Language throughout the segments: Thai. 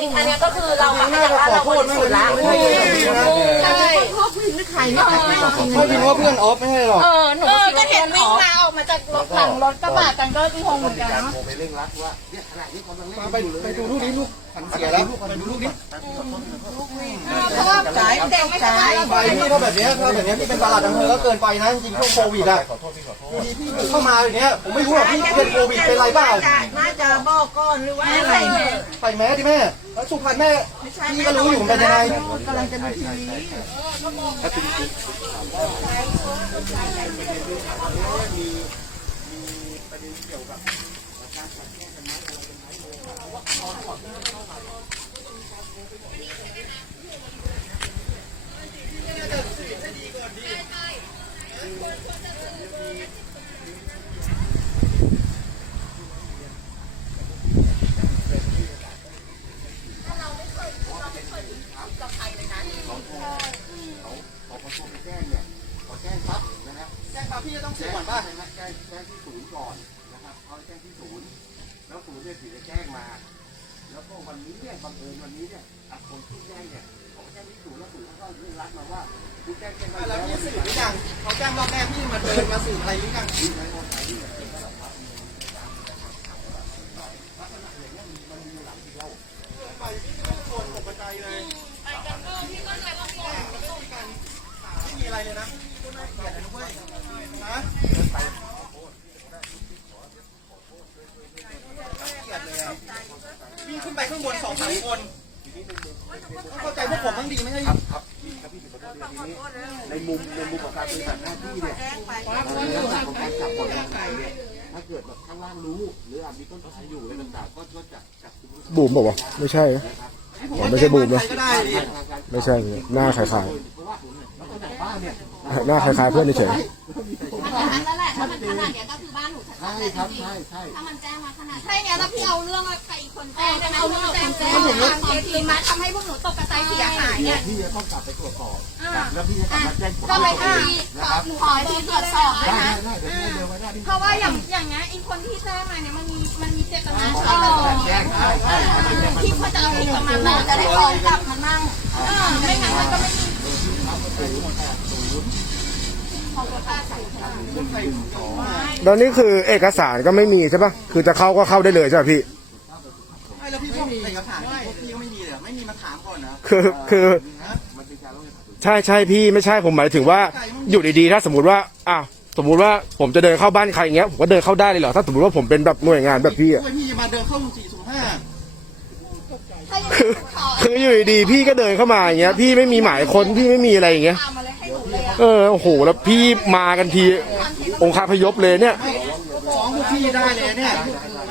ริงๆอันเนี้ยก็คือเราแบบว่าเราบริสุทธิ์ละไม่ใช่เลยนะใช่ไม่คิดว่าเพื่อนออฟไม่ใช่หรอก เออหนูก็เห็นวิ่งมาออกมาจากรถหลังรถกระบะกันก็งงเหมือนกันเนาะโทรไปเร่งรัดว่าเนี่ยขณะนี้กำลังเล่นมาไปไปดูลูกนี้ลูกขันเสียแล้วไปดูลูกนี้เพราะว่าเด็กไม่สบายไปพี่ถ้าแบบเนี้ยถ้าแบบเนี้ยพี่เป็นตลาดอำเภอก็เกินไปนะจริงๆช่วงโควิดอะขอโทษพี่ขอโทษอยู่ดีพี่เข้ามาอย่างเนี้ยผมไม่รู้หรอกพี่เป็นโควิดเป็นไรเปล่า น่าจะบอกก่อนหรือว่าอะไรเนี่ยใส่แมสดิแม่ แล้วสุพรรณแม่พี่ก็รู้อยู่ผมเป็นยังไงกำลังจะดูทีวี ขอคนโทรไป แจ้งเนี่ยขอแจ้งปั๊บนะครับแจ้งมาพี่จะต้องเสียก่อนป่ะนะฮะแจ้งแจ้งที่ศูนย์ก่อนนะครับเอาแจ้งที่ศูนย์แล้วศูนย์เนี่ยถึงจะแจ้งมา แล้วก็วันนี้เนี่ยบังเอิญวันนี้เนี่ยอะคนที่แจ้งเนี่ยเขาแจ้งที่ศูนย์แล้วศูนย์เขาก็เร่งรัดมาว่าคุณแจ้งแจ้งมาแล้แล้ววพี่สืบหรือยังเขาแจ้งรอบแรกพี่มาเดินมาสืบอะไรหรือยังไปพี่ไม่ต้องโกนตกใจเลยไม่มีอะไรเลยนะไม่น่าเกลียดนะเว้ยนะเกลียดเลยอะพี่ขึ้นไปข้างบนสองสามคนเข้าใจพวกผมบ้างดีไม่ใช่ ครับครับพี่ครับพี่ขอโทษด้วยทีนี้ในมุมในมุมของการปฏิบัติหน้าที่เนี่ยในลั กษณะของการจับบทบาทเนี่ยถ้าเกิดแบบข้างล่างรู้ หรืออาจมีต้นไม้อยู่อะไรต่างๆก็ก็จะจับกุมบูมบอกว่าวะไม่ใช่นะ อ๋อไม่ใช่บูมนะใครก็ได้ดิไม่ใช่หน้าคล้ายเพราะว่าแล้วก็จากบ้านเนี่ยๆหน้าคล้ายๆเพื่อนเฉยนั่นแหละถ้ามันขนาดเนี้ยก็คือบ้านหนูชัดใช่ๆเลยครับจริงใช่ใช่ๆถ้ามันแจ้งมาขนาดใช่เนี้ยแล้วพี่เอาเรื่องใครอีกคนแจ้งจะเอาเรื่องแจ้งแจ้งมาตอนทีมาทำให้พวกหนูตกกระจายเสียหายเนี่ยพี่จะต้องกลับไปตรวจสอบแล้วพี่จะกลับมาแจ้งผลก็เลยเออะงนะครับหนูขอให้พี่ตรวจสอบด้วยได้นะได้ได้เดี๋ยวพี่เดินมาได้ที่เพราะว่าอย่างอย่างเงี้ยไอ้คนที่แจ้งมาเนี่ยมันมีมันมีเจตนาใช่ใช่ไหมแจ้งใช่ใช่ ที่เขาจะเอาผิดกับมันเราจะได้ฟ้องกลับมานั่งเออไม่งั้นมันก็ไม่มีของตัวป้าใส่ขนาดนี้ๆแล้วนี่คือเอกสารก็ไม่มีใช่ปะคือจะเข้าก็เข้าได้เลยใช่ปะพี่ไม่แล้วพี่ไม่มีเอกสารพวกพี่ก็ไม่มีเลยเหรอไม่มีมาถามก่อนนะคือคือมันเป็นการร้องเรียนผ่านใช่ใช่พี่ไม่ใช่ผมหมายถึงว่าอยู่ดีๆถ้าสมมติว่าอะสมมติว่าผมจะเดินเข้าบ้านใครอย่างเงี้ยผมก็เดินเข้าได้เลยเหรอถ้าสมมติว่าผมเป็นแบบหน่วยงานแบบพี่อะช่วยพี่มาเดินเข้าสี่ สุ่มห้าถ้าอย่างคือนี้ขอคืออยู่ดีๆพี่ก็เดินเข้ามาอย่างเงี้ย พี่ไม่มีหมายค้นพี่ไม่มีอะไรอย่างเงี้ยตามมาเลยให้หนูเลยอะเออโอ้โหแล้วพี่มากันที องคาพยพเลยเนี่ยฟ้องพวกพี่ได้เลยเนี่ย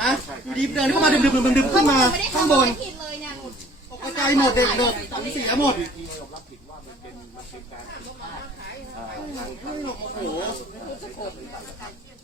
นะอยู่ดีเดินเข้ามาดึมดึมดึมดึมขึ้นมาไม่ได้ข้างทำบอะไรนผิดเลยเนี่ยหนูตกใจหมดเด็กเด็กเสียหมดที่ยอมรับผิดว่ามันเป็นมันเป็นการผิดพลาดเอ่อทางทางโอ้โหผู้ร้ายเข้ามาเป็นใช่ปกติก็คือว่ามันเป็นวิธีการปฏิบัติในการเจ้าหน้าที่ก็บอกนักงานว่าถ้าถามอยู่แล้วข้างบนเล่นอยู่เนี่ยเขาก็แยกกันใส่ไม่ได้จับกุมอะไรไม่ได้นะครับปกติเนี่ยขอขอขอให้พี่จัดการกับอีกคนที่ได้ได้ได้เรื่องอะไรได้นะคะได้นี่ชื่อต้นครับชื่อต้นพี่ต้นนะคะอืมศูนย์ดำรงธรรมอะค่ะพี่ต้น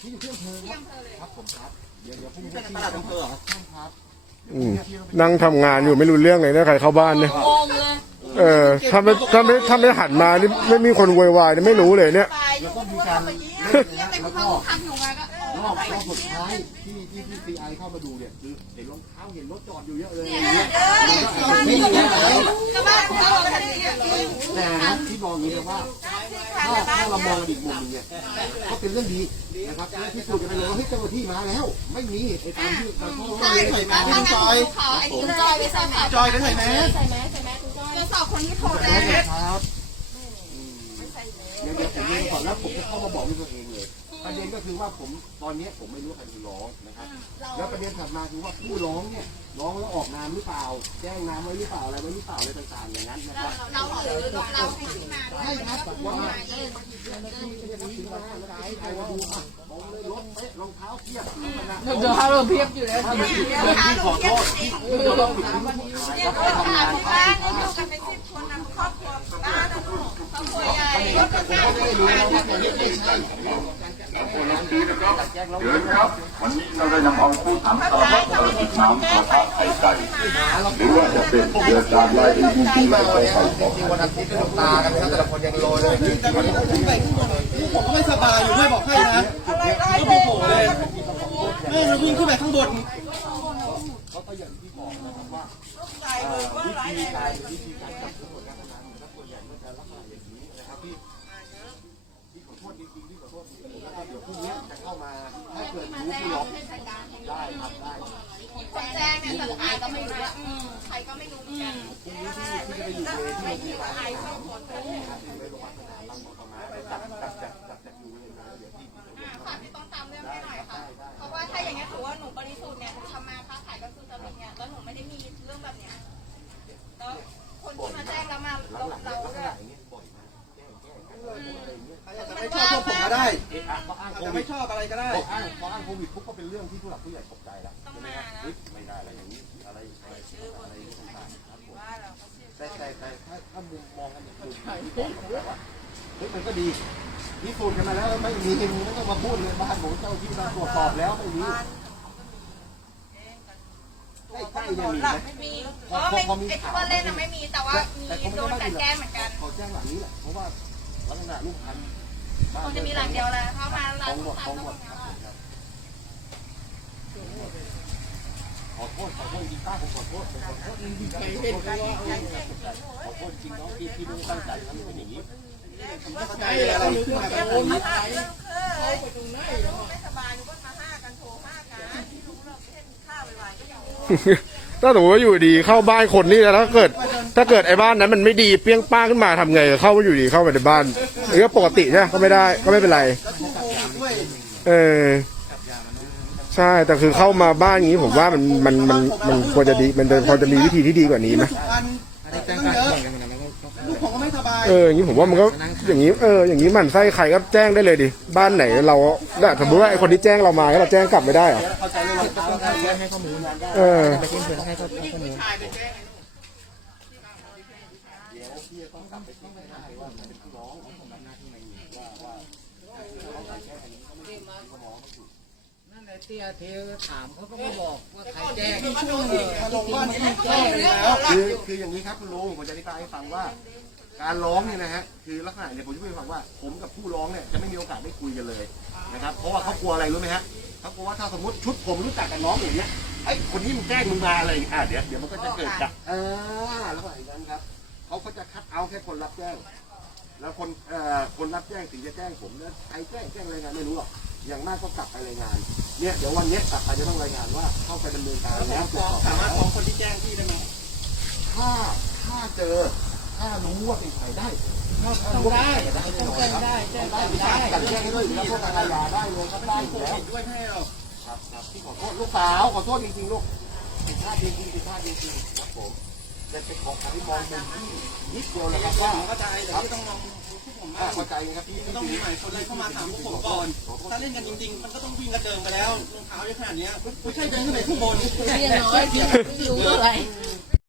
ที่อยู่ที่อำเภอที่ครับอำเภอเลยครับผมครับ เดี๋ยวเดี๋ยวพรุ่งนี้เป็นตลาดอำเภอเหรอใช่ครับ อืมนั่งทำงานอยู่ไม่รู้เรื่องเลยนะใครเข้าบ้านเนี่ย งงเลยเออถ้าไม่ถ้าไม่ถ้าไม่หันมานี่ไม่มีคนโวยวายนี่ไม่รู้เลยเนี่ยตายอยู่แล้วก็มีพูดการเมื่อกี้เรียกเรียกนะแต่แล้วคุณก็พ่อทำอยู่ไงก็รอบรอบสุดท้ายที่ที่ที่ซีไอเข้ามาดูเนี่ยคือเห็นรองเท้าเห็นรถจอดอยู่เยอะเลยอย่างเงี้ยเออไม่มีอะไรก็บ้านเขาเราเป็นอย่างนี้แต่นะที่มองอย่างนี้เลยว่า ถ้าถ้าเรามองอีกมุมหนึงเนี่ยก็เป็นเรื่องดีนะครับที่สูจน์กันไปเลยว่าเฮ้ยเจ้าหน้าที่มาแล้ว ไม่มีไอ้ตามที่การพ่อใช่ใส่แมสคุณจอยขอไอ้คุณจอยไปใส่แมสจอยไปใส่แมสใส่แมสใส่แมสคุณจอยจะสอบคนที่โทรได้ได้เลยครับเดี๋ยวเดี๋ยวผมเรียนก่อนแล้วผมจะเข้ามาบอกด้วยตัวเองเลย ประเด็นก็คือว่าผมตอนนี้ผมไม่รู้ใครเป็นร้องนะครับ แล้วประเด็นถัดมาคือว่าผู้ร้องเนี่ยร้องแล้วออกนามหรือเปล่า แจ้งนามไว้หรือเปล่าอะไรไว้หรือเปล่าอะไรต่างๆอย่างนั้นนะครับเราหรือเราให้ที่มาใช่ครับผมว่ารองเท้าเทียบ เดี๋ยวเราเพียบอยู่แล้วพี่ขอโทษที่ที่เราผิดที่มันเนี่ยก็ทำงานที่บ้านเนี่ยอยู่กันเป็นสิบคนนะครอบครัวบ้านนะลูกครอบครัวใหญ่รถกระบะก็ได้รู้แล้วว่าตรงนี้ไม่ใช่เชิญครับวันนี้เราได้นำเอาผู้ทำต่อรับน้ำต่อทางไข่ไก่หรือว่าจะเป็นเดือดดานไล่เอ็นจีไล่ไข่ไก่องจริงวันอาทิตย์ก็ตากันแต่ละคนยังโลเลยแต่ผมขึ้นไปข้างบนผมก็ไม่สบายอยู่ด้วยบอกให้นะ ก็โมโหเลยแม่เราวิ่งขึ้นไปข้างบนเขาก็อย่างที่บอกนะครับว่าวิธีการวิธีการจับทั้งหมดการทำงานนะครับตัวใหญ่มันจะลักษณะอย่างนี้นะครับพี่พี่ขอโทษจริงๆพี่ขอโทษจริงๆแล้วก็เดี๋ยวพรุ่งนี้จะเข้ามาถ้าเกิดรู้พี่ล็อกได้ครับได้คนแจ้งเนี่ยแต่อายก็ไม่รู้อะใครก็ไม่รู้เหมือนกันพรุ่งนี้พี่พี่จะไปอยู่เลยที่โรงพยาบาลไปโพยาบาลสน ที่มาแจ้งแล้วมาเราเราลักษก็ณะอางนี้บ่อยนใครอาจจะไม่ชอบพวกผมก็ได้เอะอะก็อ้างอาจโคจะวิไม่ดชอบอะไรก็ได้ พออ้างพออ้างโควิดปุ๊บก็เป็นเรื่องที่ผู้หลักผู้ใหญ่ตกใจแล้วใช่ไหมครับเฮ้ยไม่ได้แล้วอย่างนี้อะไรอะไรอะไรต่างๆครับผมแต่แต่แต่ถ้าถ้ามุมมองกันอีกมุมที่ผมบอกว่าเฮ้ยมันก็ดีพิสูจน์กันมาแล้วไม่มีไม่ต้องมาพูดเลยบ้านผมเจ้าที่มาตรวจสอบแล้วไม่มี ใกล้ๆเนี่ยมีไหมไม่มีเพราะไม่ไอ้ที่ว่าเล่นน่ะไม่มีแต่ว่ามีโดนกลันแกล้งเหมือนกันขาแจ้งหลังนี้แหละเพราะว่าลักษณะลูกพันธุ์คงจะมีหลังเดียวแหละเข้ามาตเรารงหมดตตารมงหมต้อดงครับผมครับขอโทษขอโทษจริงป้าผมขอโทษผมขอโทษจริงๆขอโทษขอโทษจริงน้องที่ที่ไม่ตั้งใจทำเป็นอย่างนี้ใช่แล้วเราขึ้นมาแบบโอ้ย ถ้าสมมติว่าอยู่ดีเข้าบ้านคนนี่แล้วถ้าเกิด ถ้าเกิดไอ้บ้านนั้นมันไม่ดีเปี้ยงป้างขึ้นมาทำไง เข้ามาอยู่ดีเข้ามาในบ้านหรือว่าปกติใช่ไหมก็ไม่ได้ก็ไม่เป็นไรแล้วทุกโมงด้วยเออใช่แต่คือเข้ามาบ้านอย่างนี้ผมว่ามันมันมันมันควรจะดีมันควรจะมีวิธีที่ดีกว่านี้ที่ไหมมันสุพรรณแต่ตั้งเยอะลูกผมก็ไม่สบายเอออย่างนี้ผมว่ามันก็ อย่างนี้เอออย่างนี้หมันไส้ใครก็แจ้งได้เลยดิบ้านไหนเราเนี่ยสมมติว่าไอ้คนที่แจ้งเรามาแล้วเราแจ้งกลับไม่ได้เหรอเข้าใจเลยว่าจะต้องให้ข้อมูลเออเดี๋ยวพี่จะต้องกลับไปเช็คให้ได้ว่ามันเป็นผู้ร้องของผมหน้าที่ไม่มีว่าว่าเขาใครแก้อันนี้เขาไม่ถูกเขามองไม่ถูกนั่นแหละเตี้ยเทถามเขาก็ไม่บอกว่าใครแจ้งมาลงบ้านที่แจ้งแล้วคือคืออย่างนี้ครับคุณลุงผมจะอธิบายให้ฟังว่า การร้องเนี่ยนะฮะคือลักษณะเนี่ยผมจะพูดให้ฟังว่าผมกับผู้ร้องเนี่ยจะไม่มีโอกาสได้คุยกันเลยนะครับเพราะว่าเขากลัวอะไรรู้ไหมฮะเขากลัวว่าถ้าสมมติชุดผมรู้จักกับน้องอย่างเงี้ยไอ้คนนี้มันแกล้งมึงมาอะไรอย่างเงี้ยอะเดี๋ยวเดี๋ยวมันก็จะเกิดกับเออแล้วก็อย่างนั้นครับเขาก็จะคัดเอาแค่คนรับแจ้ง แล้วคนเอ่อคนรับแจ้งถึงจะแจ้งผมแล้วใครแจ้งแจ้งรายงานไม่รู้หรอกอย่างมากก็กลับไปรายงานเนี่ยเดี๋ยววันเนี้ยกลับไปจะต้องรายงานว่าเข้าไปดำเนินการแล้วตรวจสอบสามารถแล้วฟ้องคนที่แจ้งพี่ได้ไหมถ้าถ้าเจอ ถ้ารู้ว่าเป็นใครได้ถ้าถ้ารู้ว่าเป็นใครได้แน่นอนครับได้แจ้งได้ได้กันแจ้งให้ด้วยอยู่แล้วพวกการยาได้เลยครับได้อยู่แล้วด้วยให้เราครับครับที่ขอโทษลูกสาวขอโทษจริงๆลูกผิดพลาดจริงๆผิดพลาดจริงๆครับผมแต่เป็นของการที่มองมุมที่นิดเดียวนะครับว่าเข้าใจแต่พี่ต้องมองพวกผมอ่าบ้างเข้าใจครับพี่ไม่ต้องมีหมายคนอะไรเข้ามาถามพวกผมก่อนถ้าเล่นกันจริงๆมันก็ต้องวิ่งกระเจิงไปแล้วรองเท้าเยอะขนาดนี้ยไม่ใช่เดินขึ้นไปข้างบนเตี้ยน้อยที่ไม่รู้อะไร